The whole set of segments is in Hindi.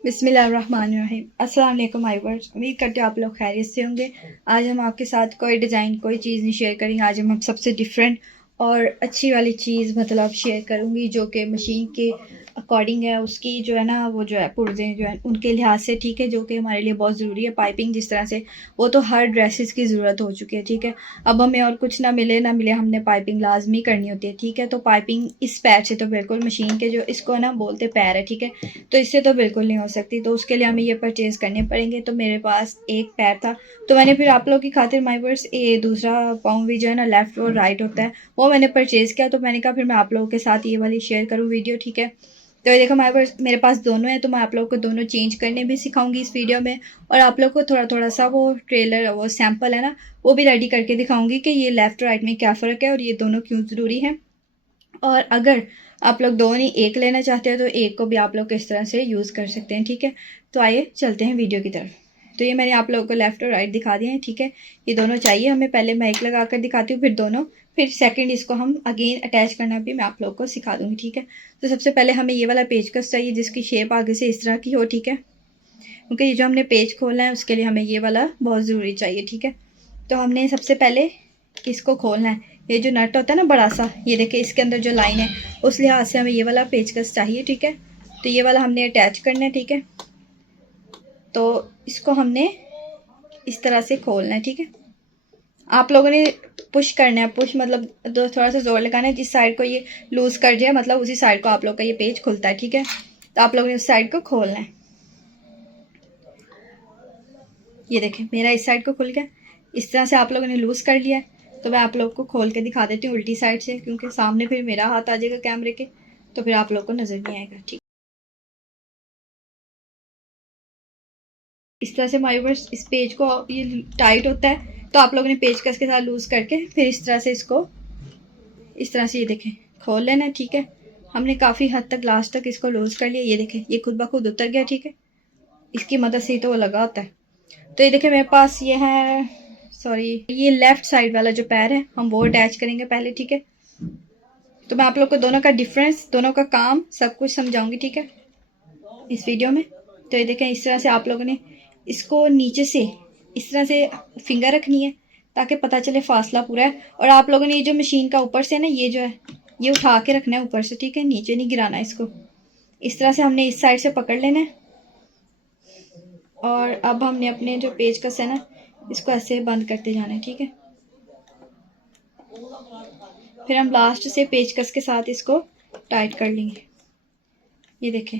बिस्मिल्लाहिर्रहमानिर्रहीम। अस्सलाम वालेकुम व्यूअर्स, उम्मीद करते हो आप लोग खैरियत से होंगे। आज हम आपके साथ कोई डिज़ाइन कोई चीज़ नहीं शेयर करेंगे। आज हम सबसे डिफरेंट और अच्छी वाली चीज़ मतलब शेयर करूँगी जो कि मशीन के अकॉर्डिंग है। उसकी जो है ना वो जो है पुर्जे जो है उनके लिहाज से ठीक है, जो कि हमारे लिए बहुत ज़रूरी है। पाइपिंग जिस तरह से वो तो हर ड्रेसेस की ज़रूरत हो चुकी है, ठीक है। अब हमें और कुछ ना मिले हमने पाइपिंग लाजमी करनी होती है, ठीक है। तो पाइपिंग इस पैर से तो बिल्कुल मशीन के जो इसको ना बोलते पैर है, ठीक है, तो इससे तो बिल्कुल नहीं हो सकती। तो उसके लिए हमें ये परचेज़ करने पड़ेंगे। तो मेरे पास एक पैर था, तो मैंने फिर आप लोगों की खातिर माई वर्स ये दूसरा पाँव भी जो है ना लेफ़्ट और राइट होता है वो मैंने परचेज़ किया। तो मैंने कहा फिर मैं आप लोगों के साथ ये वाली शेयर करूँ वीडियो, ठीक है। तो ये देखो माई वर्स मेरे पास दोनों हैं, तो मैं आप लोगों को दोनों चेंज करने भी सिखाऊंगी इस वीडियो में। और आप लोग को थोड़ा थोड़ा सा वो ट्रेलर वो सैम्पल है ना वो भी रेडी करके दिखाऊंगी कि ये लेफ़्ट राइट में क्या फ़र्क है और ये दोनों क्यों ज़रूरी है। और अगर आप लोग दो नहीं एक लेना चाहते हो तो एक को भी आप लोग इस तरह से यूज़ कर सकते हैं, ठीक है। तो आइए चलते हैं वीडियो की तरफ। तो ये मैंने आप लोगों को लेफ़्ट और राइट दिखा दिए हैं, ठीक है। ये दोनों चाहिए हमें। पहले मैं एक लगा कर दिखाती हूँ, फिर दोनों, फिर सेकंड इसको हम अगेन अटैच करना भी मैं आप लोगों को सिखा दूँगी, ठीक है। तो सबसे पहले हमें ये वाला पेचकस चाहिए जिसकी शेप आगे से इस तरह की हो, ठीक है, क्योंकि ये जो हमने पेज खोलना है उसके लिए हमें ये वाला बहुत ज़रूरी चाहिए, ठीक है। तो हमने सबसे पहले इसको खोलना है। ये जो नट होता है ना बड़ा सा, ये देखिए इसके अंदर जो लाइन है उस लिहाज से हमें ये वाला पेचकस चाहिए, ठीक है। तो ये वाला हमने अटैच करना है, ठीक है। तो इसको हमने इस तरह से खोलना है, ठीक है। आप लोगों ने पुश करना है, पुश मतलब दो थोड़ा सा जोर लगाना है। जिस साइड को ये लूज कर जाए मतलब उसी साइड को आप लोग का ये पेज खुलता है, ठीक है। तो आप लोगों ने उस साइड को खोलना है। ये देखें मेरा इस साइड को खुल गया। इस तरह से आप लोगों ने लूज कर लिया है। तो मैं आप लोग को खोल के दिखा देती हूँ उल्टी साइड से, क्योंकि सामने फिर मेरा हाथ आ जाएगा कैमरे के, तो फिर आप लोग को नजर नहीं आएगा, ठीक। इस तरह से हमारे पास इस पेज को ये टाइट होता है, तो आप लोगों ने पेज कस के साथ लूज करके फिर इस तरह से इसको इस तरह से ये देखें खोल लेना, ठीक है। हमने काफ़ी हद तक लास्ट तक इसको लूज कर लिया। ये देखें ये खुद ब खुद उतर गया, ठीक है। इसकी मदद से ही तो वो लगा होता है। तो ये देखें मेरे पास ये है, सॉरी, ये लेफ्ट साइड वाला जो पैर है हम वो अटैच करेंगे पहले, ठीक है। तो मैं आप लोग को दोनों का डिफरेंस, दोनों का काम सब कुछ समझाऊंगी, ठीक है, इस वीडियो में। तो ये देखें इस तरह से आप लोगों ने इसको नीचे से इस तरह से फिंगर रखनी है ताकि पता चले फासला पूरा है। और आप लोगों ने ये जो मशीन का ऊपर से ना ये जो है ये उठा के रखना है ऊपर से, ठीक है, नीचे नहीं गिराना इसको। इस तरह से हमने इस साइड से पकड़ लेना है। और अब हमने अपने जो पेचकस है ना इसको ऐसे बंद करते जाना है, ठीक है। फिर हम लास्ट से पेचकस के साथ इसको टाइट कर लेंगे। ये देखें,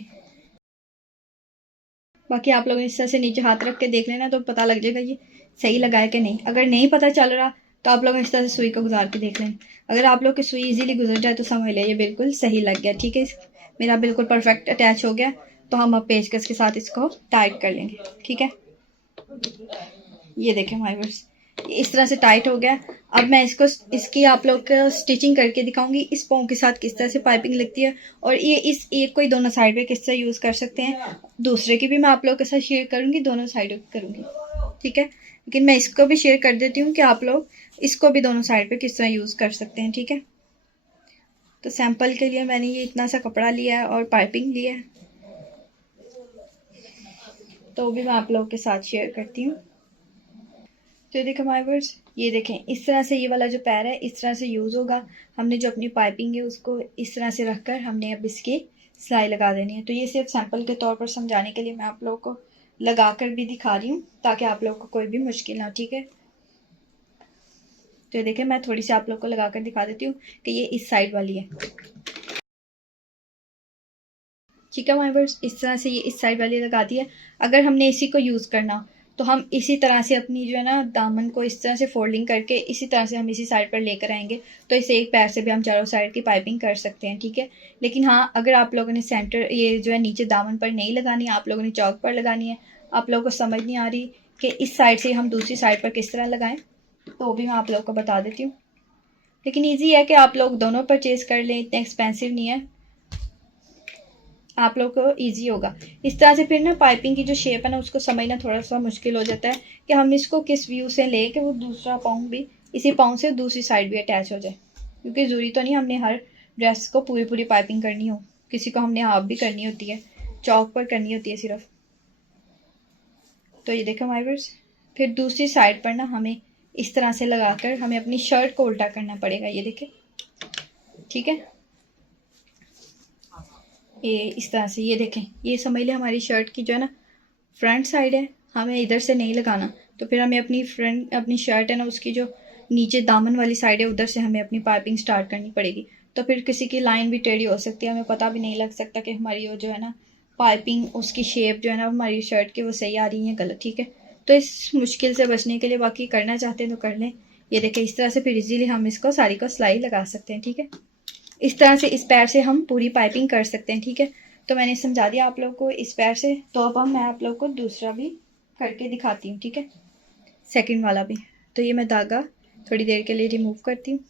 बाकी आप लोग इस तरह से नीचे हाथ रख के देख लेना तो पता लग जाएगा ये सही लगा है कि नहीं। अगर नहीं पता चल रहा तो आप लोग इस तरह से सुई को गुजार के देख लें। अगर आप लोग की सुई इजीली गुजर जाए तो समझ लें ये बिल्कुल सही लग गया, ठीक है। मेरा बिल्कुल परफेक्ट अटैच हो गया। तो हम अब पेचकस के साथ इसको टाइट कर लेंगे, ठीक है। ये देखें हमारे वर्स इस तरह से टाइट हो गया। अब मैं इसको इसकी आप लोग को स्टिचिंग करके दिखाऊंगी इस पाँव के साथ किस तरह से पाइपिंग लगती है। और ये इस एक को ही दोनों साइड पे किस तरह यूज़ कर सकते हैं। दूसरे की भी मैं आप लोग के साथ शेयर करूंगी, दोनों साइड करूंगी, ठीक है। लेकिन मैं इसको भी शेयर कर देती हूँ कि आप लोग इसको भी दोनों साइड पे किस तरह यूज़ कर सकते हैं, ठीक है। तो सैम्पल के लिए मैंने ये इतना सा कपड़ा लिया है और पाइपिंग लिया है, तो वो भी मैं आप लोगों के साथ शेयर करती हूँ। तो देखो माय वर्ड्स, ये देखें इस तरह से ये वाला जो पैर है इस तरह से यूज़ होगा। हमने जो अपनी पाइपिंग है उसको इस तरह से रखकर हमने अब इसकी सिलाई लगा देनी है। तो ये सिर्फ सैंपल के तौर पर समझाने के लिए मैं आप लोगों को लगा कर भी दिखा रही हूँ ताकि आप लोगों को कोई भी मुश्किल ना, ठीक है। तो ये देखें मैं थोड़ी सी आप लोग को लगा कर दिखा देती हूँ कि ये इस साइड वाली है, ठीक है माय वर्ड्स। इस तरह से ये इस साइड वाली लगा दी है। अगर हमने इसी को यूज़ करना तो हम इसी तरह से अपनी जो है ना दामन को इस तरह से फोल्डिंग करके इसी तरह से हम इसी साइड पर लेकर आएंगे। तो इसे एक पैर से भी हम चारों साइड की पाइपिंग कर सकते हैं, ठीक है। लेकिन हाँ अगर आप लोगों ने सेंटर ये जो है नीचे दामन पर नहीं लगानी है, आप लोगों ने चौक पर लगानी है, आप लोगों को समझ नहीं आ रही कि इस साइड से हम दूसरी साइड पर किस तरह लगाएं, तो वो भी मैं आप लोग को बता देती हूँ। लेकिन ईजी है कि आप लोग दोनों परचेज़ कर लें, इतना एक्सपेंसिव नहीं है, आप लोग को ईजी होगा। इस तरह से फिर ना पाइपिंग की जो शेप है ना उसको समझना थोड़ा सा मुश्किल हो जाता है कि हम इसको किस व्यू से लें कि वो दूसरा पाँव भी इसी पाँव से दूसरी साइड भी अटैच हो जाए। क्योंकि ज़रूरी तो नहीं हमने हर ड्रेस को पूरी पूरी पाइपिंग करनी हो, किसी को हमने हाफ भी करनी होती है। चौक पर करनी होती है सिर्फ। तो ये देखो माय व्यूअर्स, फिर दूसरी साइड पर ना हमें इस तरह से लगाकर हमें अपनी शर्ट को उल्टा करना पड़ेगा। ये देखें, ठीक है, ये इस तरह से। ये देखें, ये समझ लें हमारी शर्ट की जो है ना फ्रंट साइड है, हमें इधर से नहीं लगाना। तो फिर हमें अपनी शर्ट है ना, उसकी जो नीचे दामन वाली साइड है उधर से हमें अपनी पाइपिंग स्टार्ट करनी पड़ेगी। तो फिर किसी की लाइन भी टेढ़ी हो सकती है, हमें पता भी नहीं लग सकता कि हमारी वो जो है ना पाइपिंग, उसकी शेप जो है ना हमारी शर्ट की वो सही आ रही है गलत, ठीक है। तो इस मुश्किल से बचने के लिए, बाकी करना चाहते हैं तो कर लें। ये देखें, इस तरह से फिर इजीली हम इसको साड़ी को सिलाई लगा सकते हैं, ठीक है। इस तरह से इस पैर से हम पूरी पाइपिंग कर सकते हैं, ठीक है। तो मैंने समझा दिया आप लोग को इस पैर से। तो अब मैं आप लोग को दूसरा भी करके दिखाती हूँ, ठीक है, सेकंड वाला भी। तो ये मैं धागा थोड़ी देर के लिए रिमूव करती हूँ।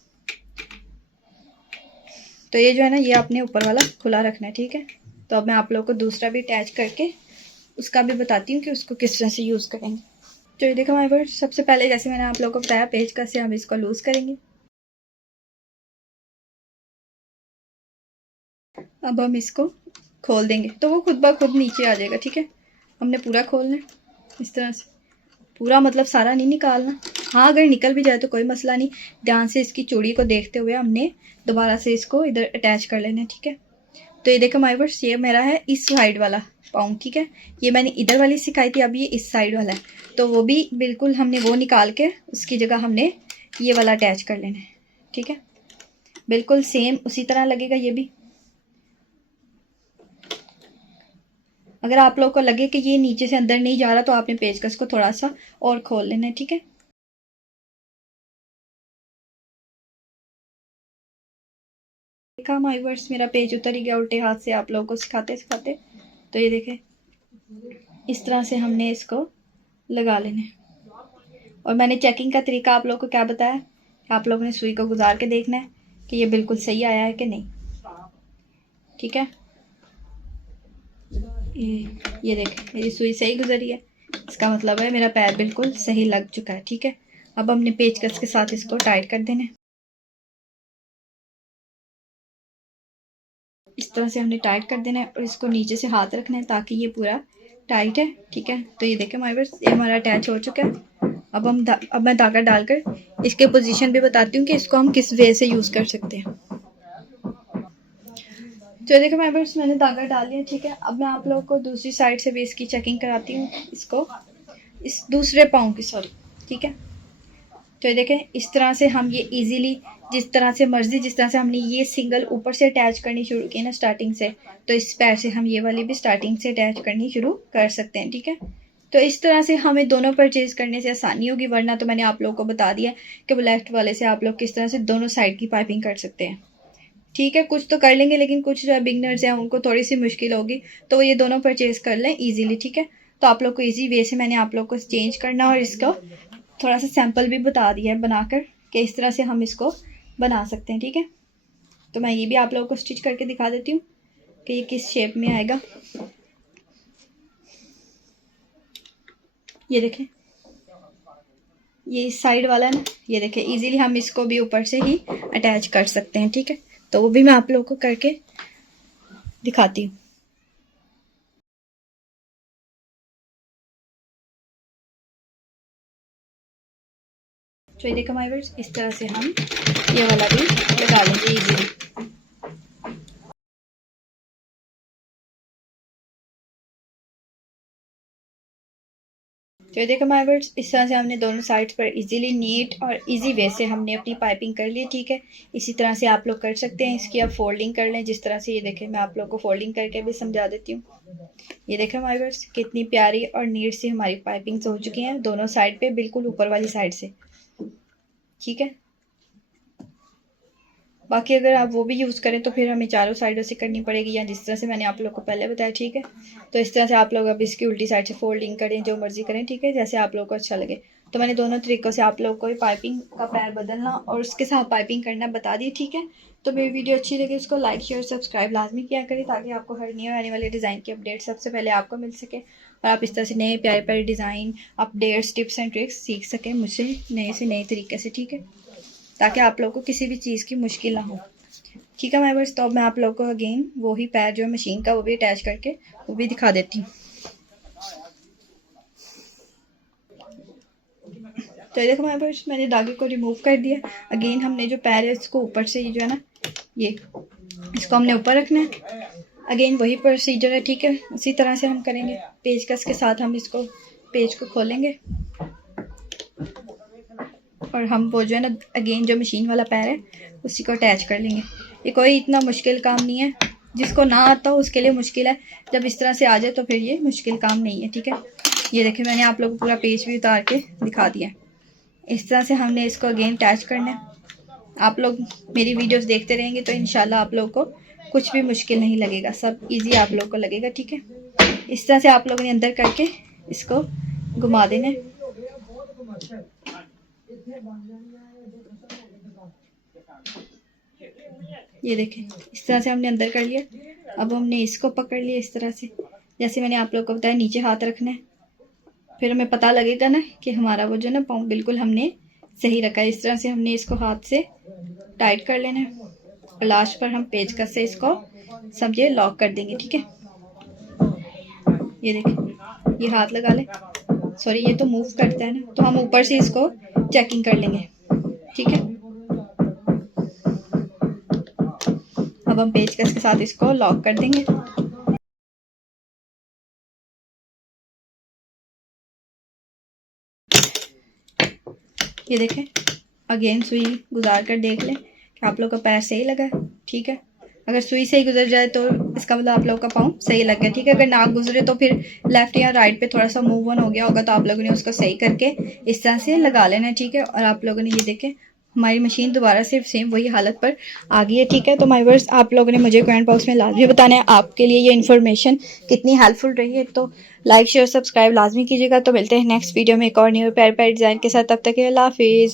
तो ये जो है ना, ये अपने ऊपर वाला खुला रखना है, ठीक है। तो अब मैं आप लोग को दूसरा भी अटैच करके उसका भी बताती हूँ कि उसको किस तरह से यूज़ करेंगे। तो ये देखो हमारे पास, सबसे पहले जैसे मैंने आप लोग को बताया, पेचकस से हम इसको लूज़ करेंगे। अब हम इसको खोल देंगे तो वो खुद ब खुद नीचे आ जाएगा, ठीक है। हमने पूरा खोलना है इस तरह से, पूरा मतलब सारा नहीं निकालना। हाँ, अगर निकल भी जाए तो कोई मसला नहीं, ध्यान से इसकी चूड़ी को देखते हुए हमने दोबारा से इसको इधर अटैच कर लेना है, ठीक है। तो ये देखो माय व्यूअर्स, ये मेरा है इस साइड वाला पाउंड, ठीक है। ये मैंने इधर वाली सिखाई थी, अब ये इस साइड वाला है। तो वो भी बिल्कुल हमने वो निकाल के उसकी जगह हमने ये वाला अटैच कर लेना है, ठीक है। बिल्कुल सेम उसी तरह लगेगा ये भी। अगर आप लोग को लगे कि ये नीचे से अंदर नहीं जा रहा तो आपने पेचकस को थोड़ा सा और खोल लेना है, ठीक है। देखा माय व्यूअर्स, मेरा पेज उतर ही गया उल्टे हाथ से आप लोगों को सिखाते सिखाते। तो ये देखें, इस तरह से हमने इसको लगा लेना है। और मैंने चेकिंग का तरीका आप लोगों को क्या बताया, आप लोगों ने सुई को गुजार के देखना है कि ये बिल्कुल सही आया है कि नहीं, ठीक है। ये देखें, मेरी सुई सही गुजरी है, इसका मतलब है मेरा पैर बिल्कुल सही लग चुका है, ठीक है। अब हमने पेचकस के साथ इसको टाइट कर देना है। इस तरह से हमने टाइट कर देना है और इसको नीचे से हाथ रखना है ताकि ये पूरा टाइट है, ठीक है। तो ये देखें हमारे पास, ये हमारा अटैच हो चुका है। अब मैं धागा डालकर इसके पोजीशन भी बताती हूँ कि इसको हम किस वे से यूज़ कर सकते हैं। तो देखो मेरे पास मैंने धागा डाल लिया, ठीक है। अब मैं आप लोगों को दूसरी साइड से भी इसकी चेकिंग कराती हूँ, इसको इस दूसरे पाँव की, सॉरी, ठीक है। तो ये देखें, इस तरह से हम ये इजीली जिस तरह से मर्जी, जिस तरह से हमने ये सिंगल ऊपर से अटैच करनी शुरू की ना स्टार्टिंग से, तो इस पैर से हम ये वाली भी स्टार्टिंग से अटैच करनी शुरू कर सकते हैं, ठीक है। तो इस तरह से हमें दोनों परचेज करने से आसानी होगी, वरना तो मैंने आप लोगों को बता दिया कि वो लेफ्ट वाले से आप लोग किस तरह से दोनों साइड की पाइपिंग कर सकते हैं, ठीक है। कुछ तो कर लेंगे, लेकिन कुछ जो है बिगनर्स हैं उनको थोड़ी सी मुश्किल होगी, तो वो ये दोनों परचेज कर लें ईजीली, ठीक है। तो आप लोग को ईजी वे से मैंने आप लोग को चेंज करना और इसको थोड़ा सा सैंपल भी बता दिया है बनाकर कि इस तरह से हम इसको बना सकते हैं, ठीक है। तो मैं ये भी आप लोगों को स्टिच करके दिखा देती हूँ कि ये किस शेप में आएगा। ये देखें, ये इस साइड वाला है ना, ये देखें, इजीली हम इसको भी ऊपर से ही अटैच कर सकते हैं, ठीक है। तो वो भी मैं आप लोगों को करके दिखाती हूँ। तो ये देखो माय व्यूअर्स, इस तरह से हम ये वाला भी लगा लेंगे इजीली। तो ये देखो माय व्यूअर्स, इस तरह से हमने दोनों साइड्स पर इजीली नीट और इजी वे से हमने अपनी पाइपिंग कर ली, ठीक है। इसी तरह से आप लोग कर सकते हैं। इसकी आप फोल्डिंग कर लें जिस तरह से, ये देखें, मैं आप लोग को फोल्डिंग करके भी समझा देती हूँ। ये देखें माय व्यूअर्स, कितनी प्यारी और नीट सी हमारी पाइपिंग्स हो चुकी हैं दोनों साइड पे, बिल्कुल ऊपर वाली साइड से, ठीक है। बाकी अगर आप वो भी यूज़ करें तो फिर हमें चारों साइडों से करनी पड़ेगी, या जिस तरह से मैंने आप लोग को पहले बताया, ठीक है। तो इस तरह से आप लोग अब इसकी उल्टी साइड से फोल्डिंग करें, जो मर्जी करें, ठीक है, जैसे आप लोग को अच्छा लगे। तो मैंने दोनों तरीक़ों से आप लोग को पाइपिंग का पैर बदलना और उसके साथ पाइपिंग करना बता दी, ठीक है। तो मेरी वीडियो अच्छी लगे उसको लाइक शेयर सब्सक्राइब लाजमी किया करें, ताकि आपको हर न्यू आने वाले डिज़ाइन की अपडेट सबसे पहले आपको मिल सके और आप इस तरह से नए प्यारे प्यारे design, updates, tips and tricks सीख सकें मुझसे नए से नए तरीके से, ठीक है, ताकि आप लोग को किसी भी चीज़ की मुश्किल ना हो, ठीक है माय व्यूअर्स। तो अब मैं आप लोगों को अगेन वही पैर जो है मशीन का वो भी अटैच करके वो भी दिखा देती हूँ। तो ये देखो माय व्यूअर्स, मैंने धागे को रिमूव कर दिया। अगेन हमने जो पैर है इसको ऊपर से जो है ना, ये इसको हमने ऊपर रखना है। अगेन वही प्रोसीजर है, ठीक है, उसी तरह से हम करेंगे। पेचकस के साथ हम इसको पेज को खोलेंगे और हम वो जो है ना अगेन जो मशीन वाला पैर है उसी को अटैच कर लेंगे। ये कोई इतना मुश्किल काम नहीं है, जिसको ना आता हो उसके लिए मुश्किल है, जब इस तरह से आ जाए तो फिर ये मुश्किल काम नहीं है, ठीक है। ये देखिए मैंने आप लोगों को पूरा पेज भी उतार के दिखा दिया। इस तरह से हमने इसको अगेन अटैच करना है। आप लोग मेरी वीडियोस देखते रहेंगे तो इंशाल्लाह आप लोगों को कुछ भी मुश्किल नहीं लगेगा, सब इजी आप लोगों को लगेगा, ठीक है। इस तरह से आप लोगों ने अंदर करके इसको घुमा देना है। ये देखें इस तरह से हमने अंदर कर लिया। अब हमने इसको पकड़ लिया इस तरह से, जैसे मैंने आप लोगों को बताया नीचे हाथ रखना है, फिर हमें पता लगेगा ना कि हमारा वो जो ना पाँव बिल्कुल हमने सही रखा है। इस तरह से हमने इसको हाथ से टाइट कर लेना है और लास्ट पर हम पेचकस से इसको समझिए लॉक कर देंगे, ठीक है। ये देखिए ये हाथ लगा ले, सॉरी ये तो मूव करता है ना, तो हम ऊपर से इसको चेकिंग कर लेंगे, ठीक है। अब हम पेचकस के साथ इसको लॉक कर देंगे। ये देखें अगेन सुई गुजार कर देख लें कि आप लोग का पैर सही लगा है, ठीक है। अगर सुई सही गुजर जाए तो इसका मतलब आप लोगों का पाँव सही लग गया, ठीक है। अगर ना गुजरे तो फिर लेफ्ट या राइट पे थोड़ा सा मूव ऑन हो गया होगा, तो आप लोगों ने उसको सही करके इस तरह से लगा लेना है, ठीक है। और आप लोगों ने ये देखें हमारी मशीन दोबारा से सेम वही हालत पर आ गई है, ठीक है। तो माय व्यूअर्स आप लोगों ने मुझे कमेंट बॉक्स में लाजमी बताना है आपके लिए ये इन्फॉर्मेशन कितनी हेल्पफुल रही है। तो लाइक शेयर सब्सक्राइब लाजमी कीजिएगा। तो मिलते हैं नेक्स्ट वीडियो में एक और न्यू प्यारे प्यारे डिज़ाइन के साथ, तब तक के लिए अल्लाह हाफिज़।